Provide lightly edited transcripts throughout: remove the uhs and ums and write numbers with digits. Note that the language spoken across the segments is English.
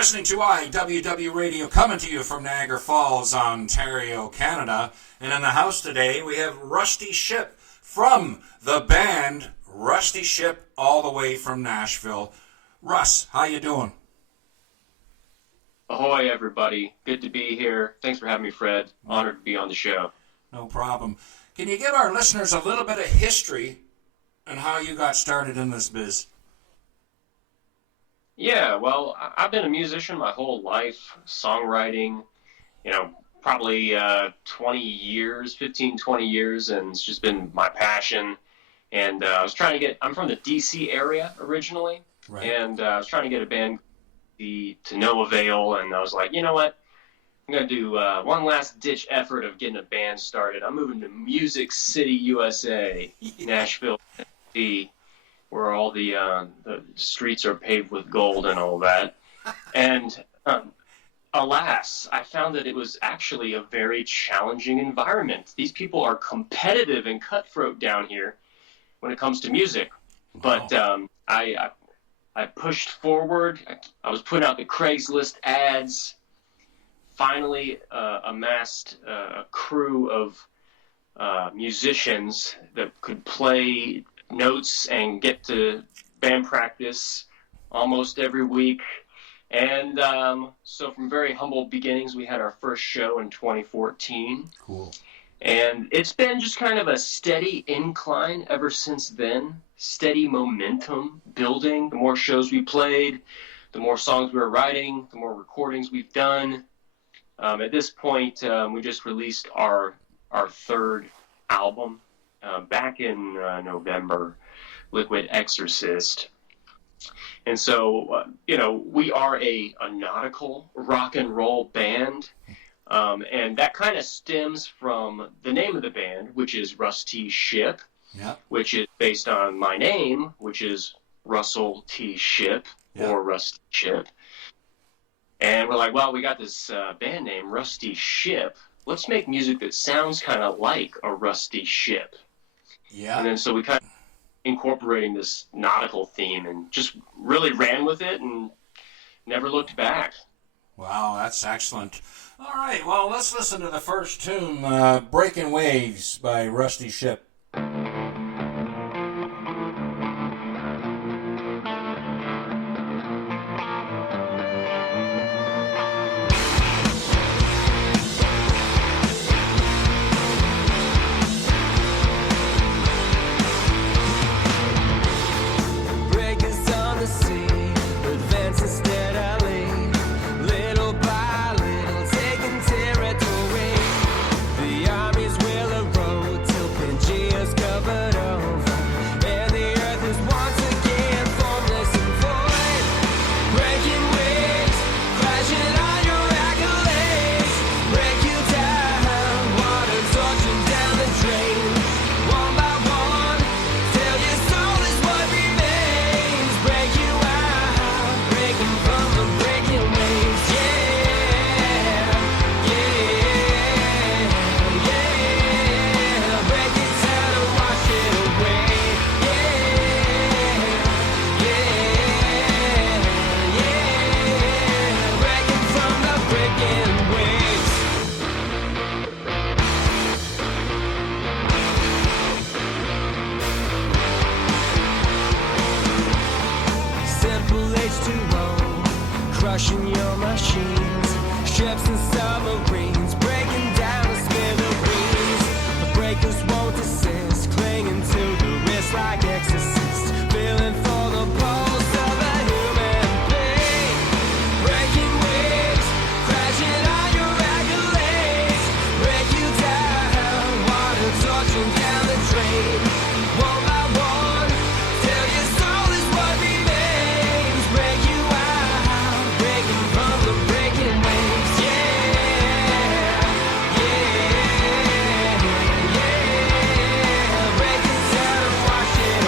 listening to IWW Radio, coming to you from Niagara Falls, Ontario, Canada. And in the house today, we have Rusty Shipp from the band Rusty Shipp, all the way from Nashville. Russ, how you doing? Ahoy, everybody. Good to be here. Thanks for having me, Fred. Honored to be on the show. No problem. Can you give our listeners a little bit of history on how you got started in this biz? Yeah, well, I've been a musician my whole life, songwriting, probably 20 years, 15, 20 years, and it's just been my passion. And I'm from the D.C. area originally, right. And I was trying to get a band to no avail, and I was like, you know what? I'm going to do one last-ditch effort of getting a band started. I'm moving to Music City, USA, Nashville, Tennessee, where all the streets are paved with gold and all that. And alas, I found that it was actually a very challenging environment. These people are competitive and cutthroat down here when it comes to music. But I pushed forward. I was putting out the Craigslist ads, finally amassed a crew of musicians that could play notes and get to band practice almost every week. And so from very humble beginnings, we had our first show in 2014. Cool. And it's been just kind of a steady incline ever since then, steady momentum building. The more shows we played, the more songs we were writing, the more recordings we've done. At this point, we just released our third album back in November, Liquid Exorcist. And so, we are a nautical rock and roll band. And that kind of stems from the name of the band, which is Rusty Shipp, which is based on my name, which is Russell T. Shipp, or Rusty Shipp. And we're like, well, we got this band name, Rusty Shipp. Let's make music that sounds kind of like a rusty ship. Yeah. And then so we kind of incorporating this nautical theme and just really ran with it and never looked back. Wow, that's excellent. All right, well, let's listen to the first tune, Breaking Waves by Rusty Shipp. Crushing your machines, ships and submarines, breaking down the smithereens. The breakers won't desist, clinging to the wrist like exorcists, feeling for the pulse of a human being. Breaking waves, crashing on your accolades, break you down, water torching down the drain. One by one, till your soul is what remains. Break you out, breaking from the breaking waves. Yeah, yeah, yeah. Break it down and wash it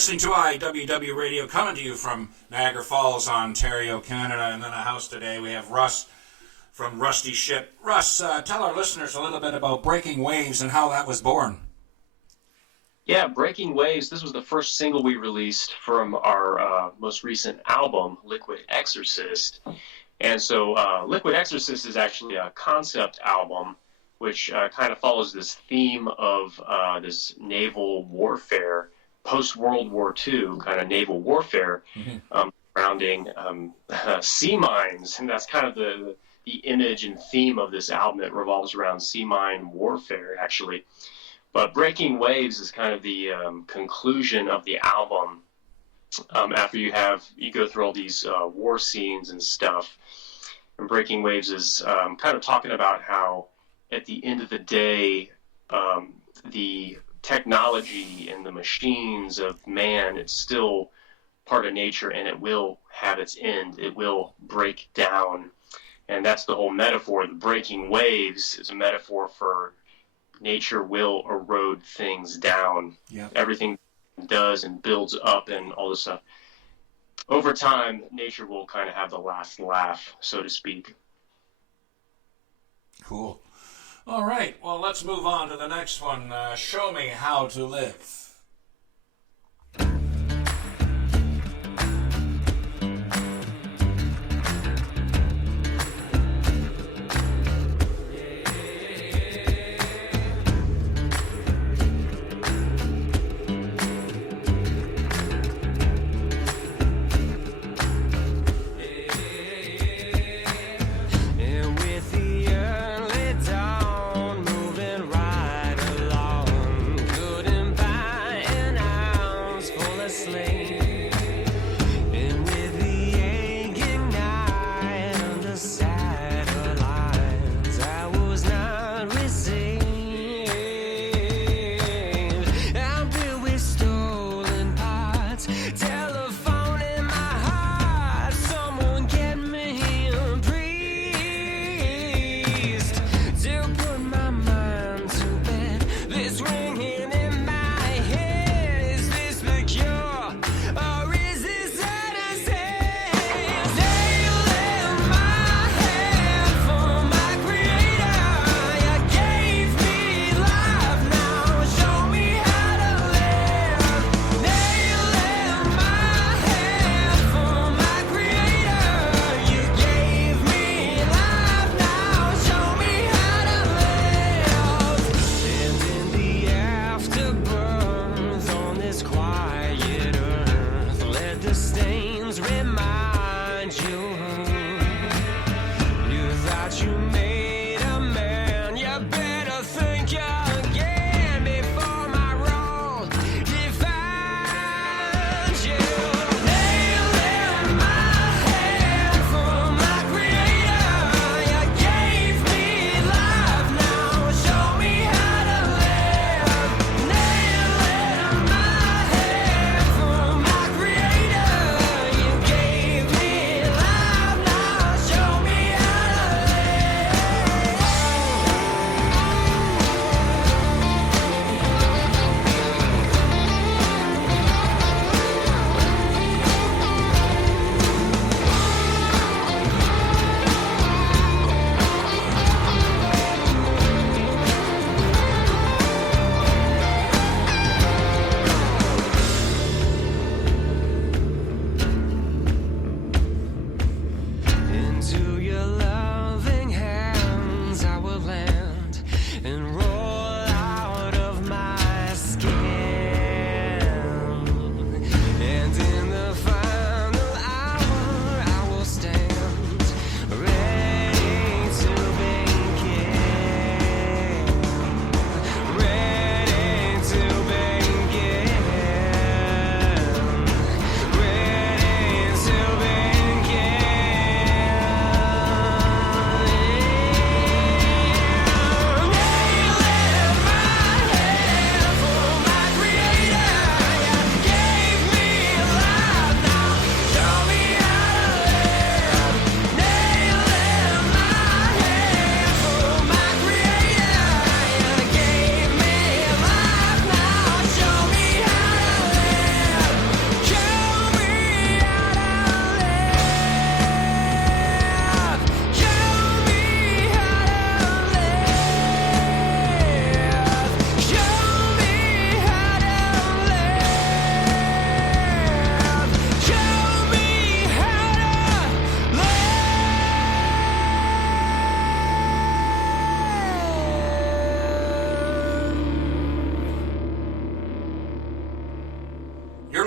listening to IWW Radio, coming to you from Niagara Falls, Ontario, Canada. And in the house today we have Russ from Rusty Shipp. Russ, tell our listeners a little bit about Breaking Waves and how that was born. Yeah, Breaking Waves, this was the first single we released from our most recent album, Liquid Exorcist. And so Liquid Exorcist is actually a concept album which kind of follows this theme of this naval warfare, post-World War II kind of naval warfare, surrounding sea mines. And that's kind of the image and theme of this album. It revolves around sea mine warfare, actually. But Breaking Waves is kind of the conclusion of the album. After you go through all these war scenes and stuff. And Breaking Waves is kind of talking about how at the end of the day, the technology and the machines of man, it's still part of nature, and it will have its end. It will break down. And that's the whole metaphor. The breaking waves is a metaphor for nature will erode things down. Yeah. Everything does and builds up and all this stuff. Over time, nature will kind of have the last laugh, so to speak. Cool. All right, well, let's move on to the next one. Show Me How to Live. Moving right along, couldn't buy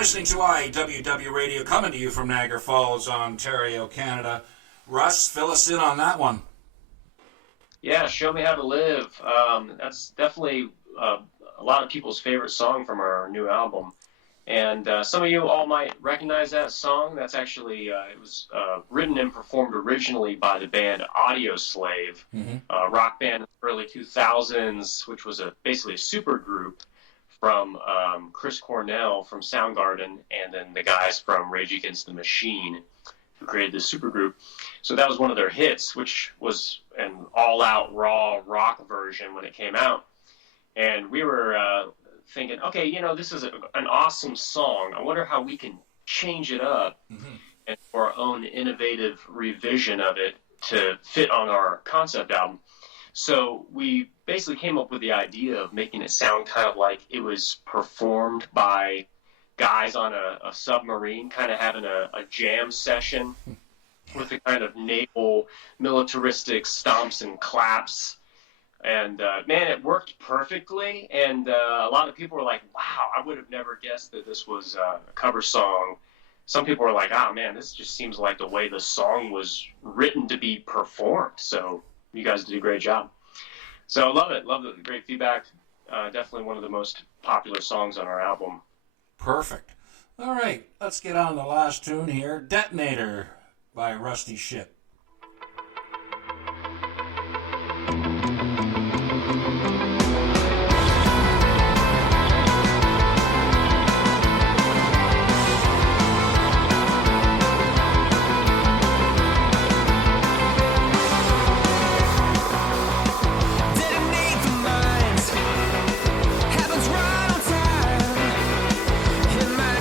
listening to IWW Radio, coming to you from Niagara Falls, Ontario, Canada. Russ, fill us in on that one. Yeah, Show Me How to Live. That's definitely a lot of people's favorite song from our new album. And some of you all might recognize that song. That's actually, it was written and performed originally by the band Audio Slave, a rock band in the early 2000s, which was basically a super group from Chris Cornell from Soundgarden, and then the guys from Rage Against the Machine, who created this supergroup. So that was one of their hits, which was an all-out raw rock version when it came out. And we were thinking, okay, you know, this is an awesome song. I wonder how we can change it up and for our own innovative revision of it to fit on our concept album. So we basically came up with the idea of making it sound kind of like it was performed by guys on a submarine, kind of having a jam session with a kind of naval militaristic stomps and claps. And man, it worked perfectly. And a lot of people were like, wow, I would have never guessed that this was a cover song. Some people were like, oh man, this just seems like the way the song was written to be performed. So you guys did a great job. So I love it. Love the great feedback. Definitely one of the most popular songs on our album. Perfect. All right, let's get on the last tune here. Detonator by Rusty Shipp.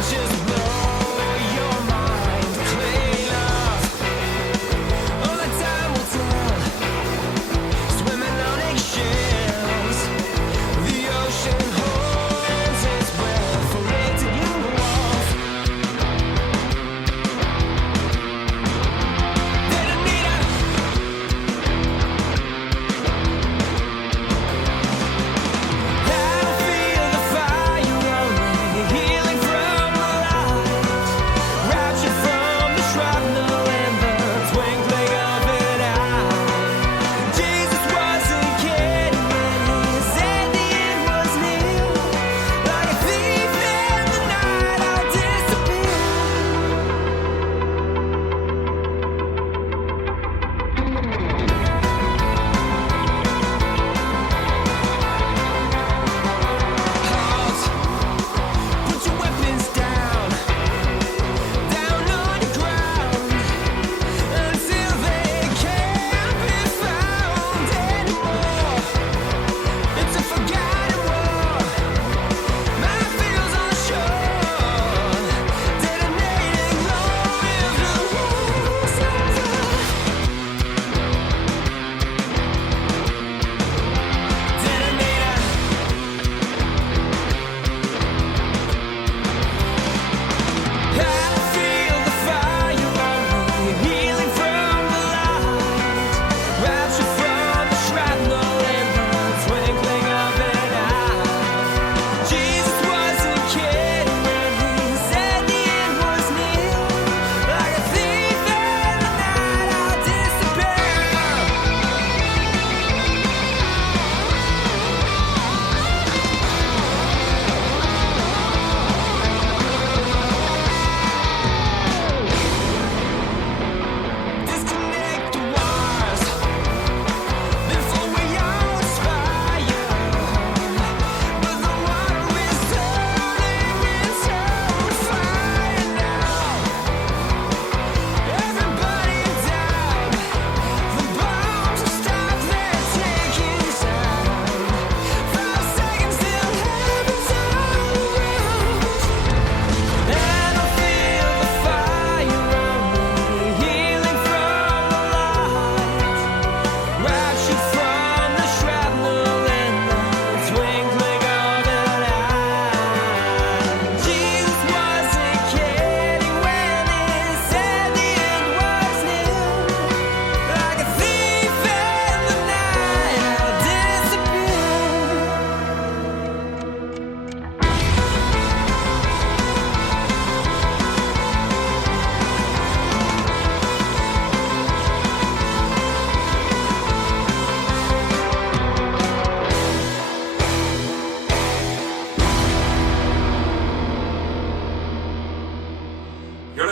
Just blow your mind clean off.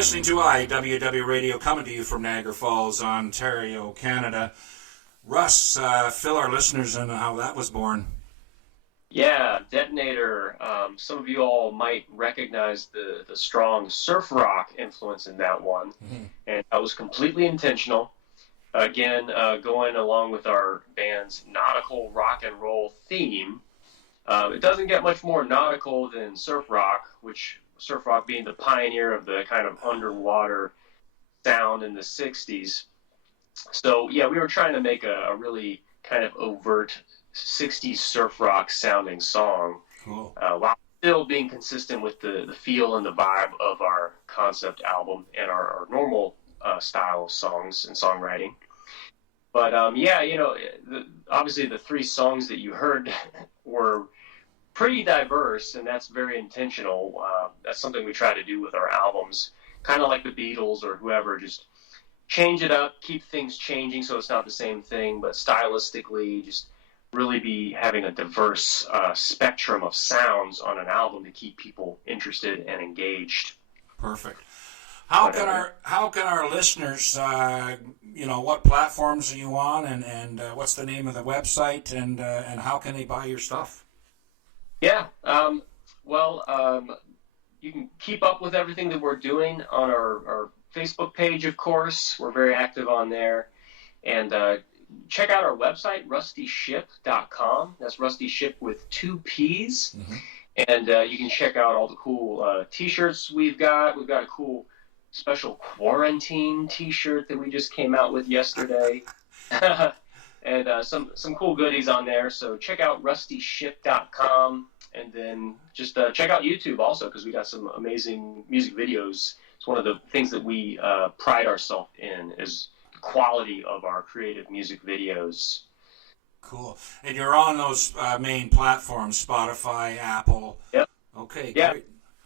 listening to IWW Radio, coming to you from Niagara Falls, Ontario, Canada. Russ, fill our listeners in on how that was born. Yeah, Detonator. Some of you all might recognize the strong surf rock influence in that one. Mm-hmm. And that was completely intentional. Again, going along with our band's nautical rock and roll theme. It doesn't get much more nautical than surf rock, which surf rock being the pioneer of the kind of underwater sound in the 60s. So, yeah, we were trying to make a really kind of overt 60s surf rock sounding song, cool. While still being consistent with the feel and the vibe of our concept album and our normal style of songs and songwriting. But, yeah, you know, obviously the three songs that you heard were pretty diverse, and that's very intentional. That's something we try to do with our albums, kind of like the Beatles or whoever, just change it up, keep things changing so it's not the same thing, but stylistically just really be having a diverse spectrum of sounds on an album to keep people interested and engaged. Perfect. How can our listeners, what platforms are you on, and what's the name of the website, and how can they buy your stuff? Yeah, you can keep up with everything that we're doing on our Facebook page, of course. We're very active on there. And check out our website, rustyshipp.com. That's Rusty Shipp with 2 P's. Mm-hmm. And you can check out all the cool T-shirts we've got. We've got a cool special quarantine T-shirt that we just came out with yesterday. And some cool goodies on there. So check out rustyshipp.com. And then just check out YouTube also, because we got some amazing music videos. It's one of the things that we pride ourselves in is the quality of our creative music videos. Cool. And you're on those main platforms, Spotify, Apple. Yep. Okay, yeah.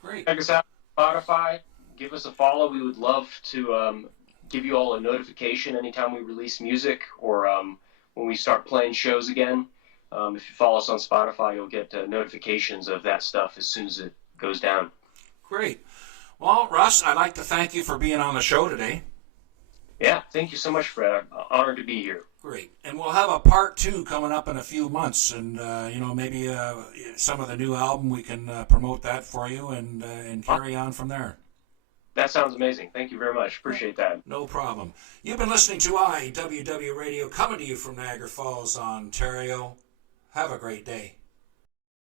Great. Check us out on Spotify. Give us a follow. We would love to give you all a notification anytime we release music or when we start playing shows again. If you follow us on Spotify, you'll get notifications of that stuff as soon as it goes down. Great. Well, Russ, I'd like to thank you for being on the show today. Yeah, thank you so much, Fred. I'm honored to be here. Great. And we'll have a part 2 coming up in a few months. And, maybe some of the new album, we can promote that for you and carry on from there. That sounds amazing. Thank you very much. Appreciate that. No problem. You've been listening to IWW Radio, coming to you from Niagara Falls, Ontario. Have a great day.